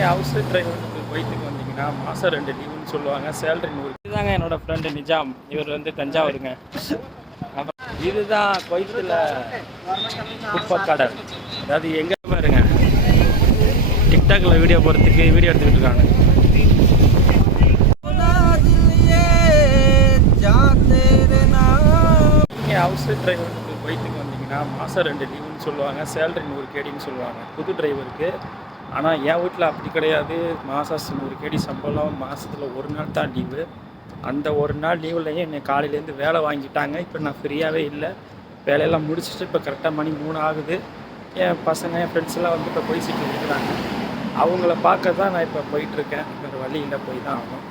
நீங்கள் ஹவுஸ் டிரைவருக்கு குவைத்துக்கு வந்தீங்கன்னா மாதம் 2 லீவுன்னு சொல்லுவாங்க. சேலரி 100. இதுதாங்க என்னோடய ஃப்ரெண்டு நிஜாம். இவர் வந்து தஞ்சாவூருங்க. அப்புறம் இதுதான் குவைத்தில் குப்பை கடை. அதாவது எங்கே பாருங்க, டிக்டாக்ல வீடியோ போகிறதுக்கு வீடியோ எடுத்துக்கிட்டு இருக்காங்க. நீங்கள் ஹவுஸ் டிரைவருக்கு குவைத்துக்கு வந்தீங்கன்னா மாதம் 2 லீவுன்னு சொல்லுவாங்க. சேலரி 100 கேடின்னு சொல்லுவாங்க புது டிரைவருக்கு. ஆனால் என் வீட்டில் அப்படி கிடையாது. மாதம் 100 கேடி சம்பளம், மாதத்தில் ஒரு நாள் தான் லீவு. அந்த ஒரு நாள் லீவுலையும் என்னை காலையிலேருந்து வேலை வாங்கிட்டாங்க. இப்போ நான் ஃப்ரீயாகவே இல்லை. வேலையெல்லாம் முடிச்சுட்டு இப்போ கரெக்டாக மணி 3 ஆகுது. என் பசங்க, என் ஃப்ரெண்ட்ஸ்லாம் வந்து இப்போ போய் சீட்டு இருக்கிறாங்க. அவங்கள பார்க்க தான் நான் இப்போ போயிட்டுருக்கேன். வேறு வழியில் போய் தான் ஆகணும்.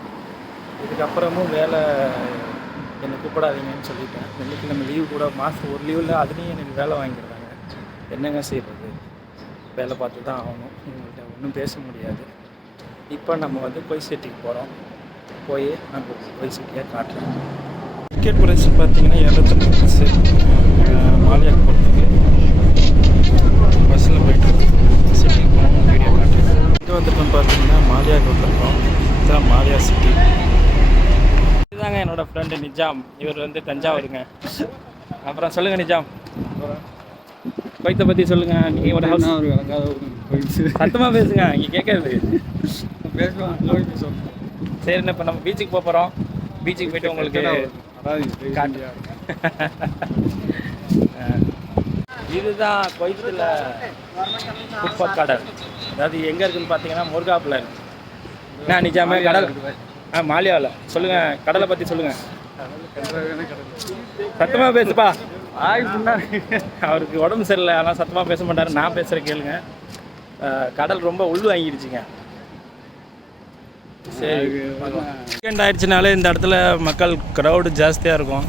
இதுக்கப்புறமும் வேலை என்னை கூப்பிடாதீங்கன்னு சொல்லிட்டேன். வெள்ளிக்கிழமை லீவு கூட மாதம் ஒரு லீவில் அதுலேயும் எனக்கு வேலை வாங்கிடுறாங்க. என்னங்க செய்கிறது? வேலை பார்த்து தான் ஆகணும். இவங்கள்ட்ட ஒன்றும் பேச முடியாது. இப்போ நம்ம வந்து பொய் சிட்டிக்கு போகிறோம். போய் நம்ம பொய் சிட்டியாக காட்டுறோம். டிக்கெட் ப்ரைஸ் பார்த்தீங்கன்னா 75 மாலியாக்கு போகிறதுக்கு பஸ்ஸில் போய்ட்டு சிட்டிக்கு போகணும். வீடியோ காட்டுறேன். இது வந்துட்டு பார்த்தீங்கன்னா மாலியாவுக்கு வந்துருக்கோம். இதுதான் மாலியா சிட்டி. இதுதாங்க என்னோடய ஃப்ரெண்டு நிஜாம். இவர் வந்து தஞ்சாவூருங்க. அப்புறம் சொல்லுங்கள் நிஜாம், குவைத்தை பற்றி சொல்லுங்கள். நீங்கள் ஒரு ஹவுஸ் சத்தமாக பேசுங்க, இங்கே கேட்காது. சரிண்ணா, இப்போ நம்ம பீச்சுக்கு போக போகிறோம். பீச்சுக்கு போய்ட்டு உங்களுக்கு காட்டு. இதுதான் குவைத்தில் குப்பை கடை. அதாவது எங்கே இருக்குதுன்னு பார்த்தீங்கன்னா முருகாப்பில் இருக்குது. என்ன நிஜாமே கடல்? மாலியாவில். சொல்லுங்கள், கடலை பற்றி சொல்லுங்கள். சத்தமாக பேசுப்பா. அவருக்கு உடம்பு சரியில்லை, ஆனால் சத்தமாக பேச மாட்டார். நான் பேசுகிற கேளுங்க. கடல் ரொம்ப உள் வாங்கிடுச்சுங்க. சரி, வீக்கெண்ட் ஆயிடுச்சுனாலே இந்த இடத்துல மக்கள் க்ரௌடு ஜாஸ்தியாக இருக்கும்.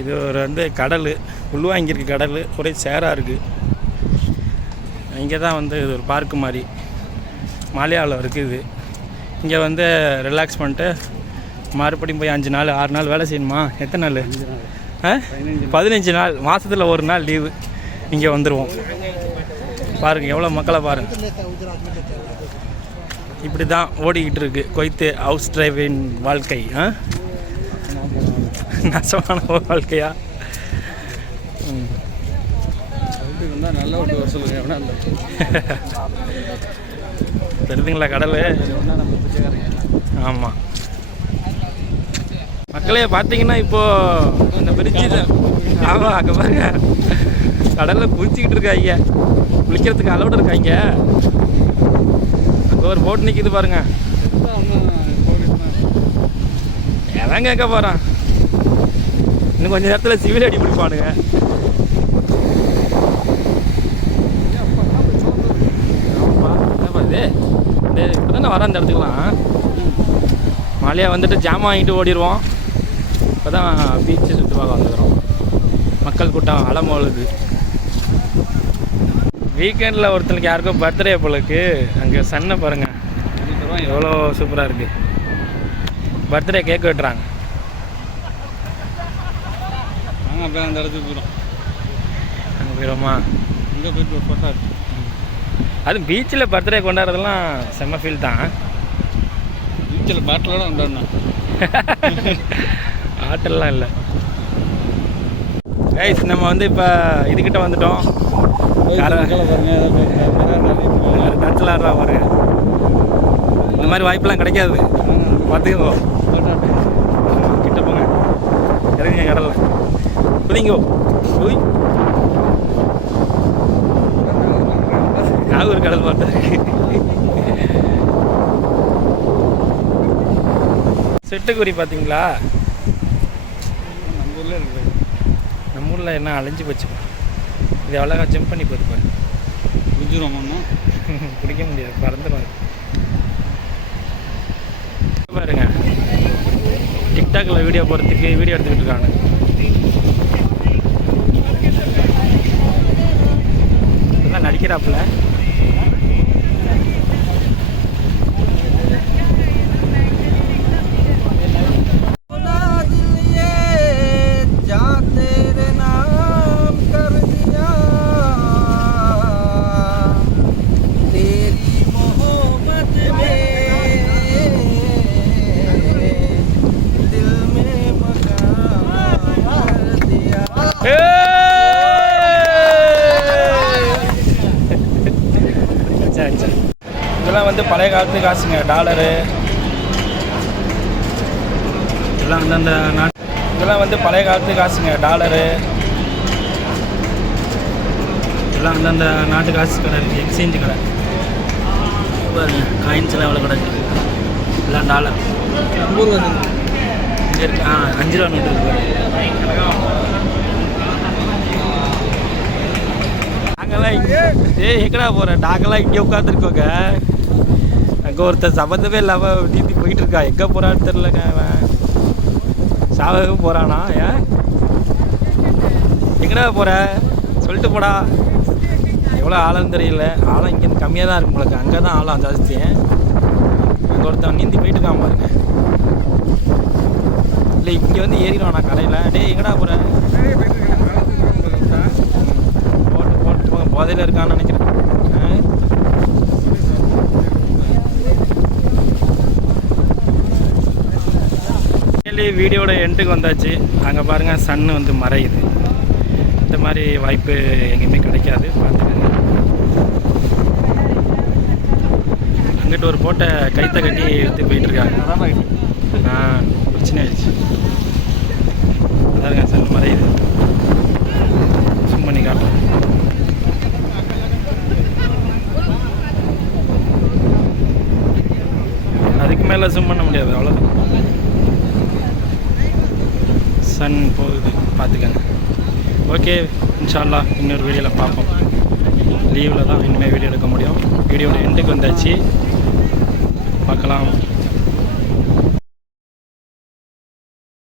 இது ஒரு வந்து கடல், உள்வாங்கியிருக்கு கடல். ஒரே சேராக இருக்குது. இங்கே தான் வந்து இது ஒரு பார்க்கு மாதிரி மாலியாவில் இருக்குது. இங்கே வந்து ரிலாக்ஸ் பண்ணிட்டு மறுபடியும் போய் 5 நாள் 6 நாள் வேலை செய்யணுமா? எத்தனை நாள்? 15 நாள். மாதத்தில் ஒரு நாள் லீவு. இங்கே வந்துடுவோம். பாருங்கள் எவ்வளோ மக்களை பாருங்கள். இப்படி தான் ஓடிக்கிட்டு இருக்கு குவைத்து ஹவுஸ் டிரைவின் வாழ்க்கை. நஷ்டமான ஒரு வாழ்க்கையா? தெரியுதுங்களா கடல்? ஆமாம் மக்களே, பார்த்தீங்கன்னா இப்போது இந்த பிரிட்ஜில் ஆமாம் அங்கே பாருங்க கடலில் குளிச்சிக்கிட்டு இருக்காங்க. குளிக்கிறதுக்கு அலோடு இருக்காங்க. அங்கே ஒரு போட் நிற்கிது பாருங்க. எவன் கேட்க போகிறான்? இன்னும் கொஞ்சம் நேரத்தில் சிவில் அடி பிடிப்பானுங்க. இப்போ தானே வர அந்த இடத்துக்குலாம் மாலியா வந்துட்டு ஜாமான் வாங்கிட்டு ஓடிடுவோம். இப்போ தான் பீச்சு சுற்றி பார்க்க வந்துக்கிறோம். மக்கள் கூட்டம் அலமோழுது. வீக்கெண்டில் ஒருத்தனுக்கு யாருக்கும் பர்த்டே போலக்கு. அங்கே சன்னை பாருங்கள் எவ்வளோ சூப்பராக இருக்குது. பர்த்டே கேக் வெட்டுறாங்க. நாங்கள் அப்படியே அந்த இடத்துக்கு போயிடும். அங்கே போயிடுவோமா? அங்கே போயிட்டு ஒரு ஃபோட்டோ இருக்குது. அதுவும் பீச்சில் பர்த்டே கொண்டாடுறதுலாம் செம்ம ஃபீல் தான். பீச்சில் பாட்டிலோட கொண்டாடணும். ஆட்டெல்லாம் இல்லை கைஸ். நம்ம வந்து இப்போ இதுக்கிட்ட வந்துட்டோம். டச்சலாடுறா பாருங்க. இந்த மாதிரி வாய்ப்பெல்லாம் கிடைக்காது. பார்த்துக்கோ. கிட்ட போங்க, இறங்குங்க கடலில், புரியுங்கோ. போய் நாகூர் கடல் பார்த்தா செட்டுக்குறி பார்த்தீங்களா? நம்ம ஊரில் இருக்கு. நம்ம ஊரில் என்ன அலைஞ்சு போச்சு. இது அழகாக ஜம்ப் பண்ணி போயிருப்பாரு. குடிச்சிரும் ஒன்றும் குடிக்க முடியாது, பறந்துடும். பாருங்க டிக்டாக்ல வீடியோ போகிறதுக்கு வீடியோ எடுத்துக்கிட்டு இருக்காங்க. இதெல்லாம் நடிக்கிறாப்புல. இதெல்லாம் வந்து பழைய காலத்து காசுங்க. டாலரு இதெல்லாம் வந்து அந்த நாட்டு, இதெல்லாம் வந்து பழைய காலத்து காசுங்க. டாலரு இதெல்லாம் வந்து அந்த நாட்டு காசு கடை இருக்குது, எக்ஸ்சேஞ்சு கடை. பாருங்க காயின்ஸ்லாம் எவ்வளோ கடை இருக்குது. இதெல்லாம் டாலர் 50 ரூபா இங்கே இருக்கு. 5 ரூபா நோட்டு இருக்குது. நாங்கள்லாம் இங்கே எங்கடா போகிறேன், நாங்கள்லாம் இங்கே உட்காந்துருக்கோங்க. அங்கே ஒருத்தர் சம்மந்தமே இல்லாமல் நீந்தி போயிட்டுருக்கா. எங்கே போகிறான்னு தெரிலங்க. அவன் சாவவே போகிறானா? ஏன் எங்கடா போகிற சொல்லிட்டு போடா. எவ்வளோ ஆழம் தெரியல. ஆழம் இங்கேருந்து கம்மியாக தான் இருக்கும் உங்களுக்கு. அங்கே தான் ஆழம் ஜாஸ்தி. அங்கே ஒருத்தன் நீந்தி போயிட்டு இருக்கான் பாருங்க. இல்லை இங்கே வந்து ஏறிடுவான் நான் கடையில். டேய் எங்கடா போகிறேன்? போட்டு போங்க, போதையில் இருக்கான்னு நினைக்கிறேன். வீடியோட எண்டுக்கு வந்தாச்சு. அங்கே பாருங்கள் சன்னு வந்து மறையுது. இந்த மாதிரி வாய்ப்பு எங்கேயுமே கிடைக்காது, பார்த்துக்கங்க. அங்கிட்டு ஒரு போட்டை கைத்தை கட்டி எடுத்து போயிட்டுருக்காங்க. பிரச்சனை ஆயிடுச்சு. அதாருங்க சன் மறையுது. ஜூம் பண்ணி காட்டுறேன். அதுக்கு மேலே ஜூம் பண்ண முடியாது, அவ்வளோதான். சன் போகுது, பார்த்துக்கங்க. ஓகே, இன்ஷா அல்லாஹ் இன்னொரு வீடியோவில் பார்ப்போம். லீவில் தான் இனிமேல் வீடியோ எடுக்க முடியும். வீடியோட எண்டுக்கு வந்தாச்சு, பார்க்கலாம்.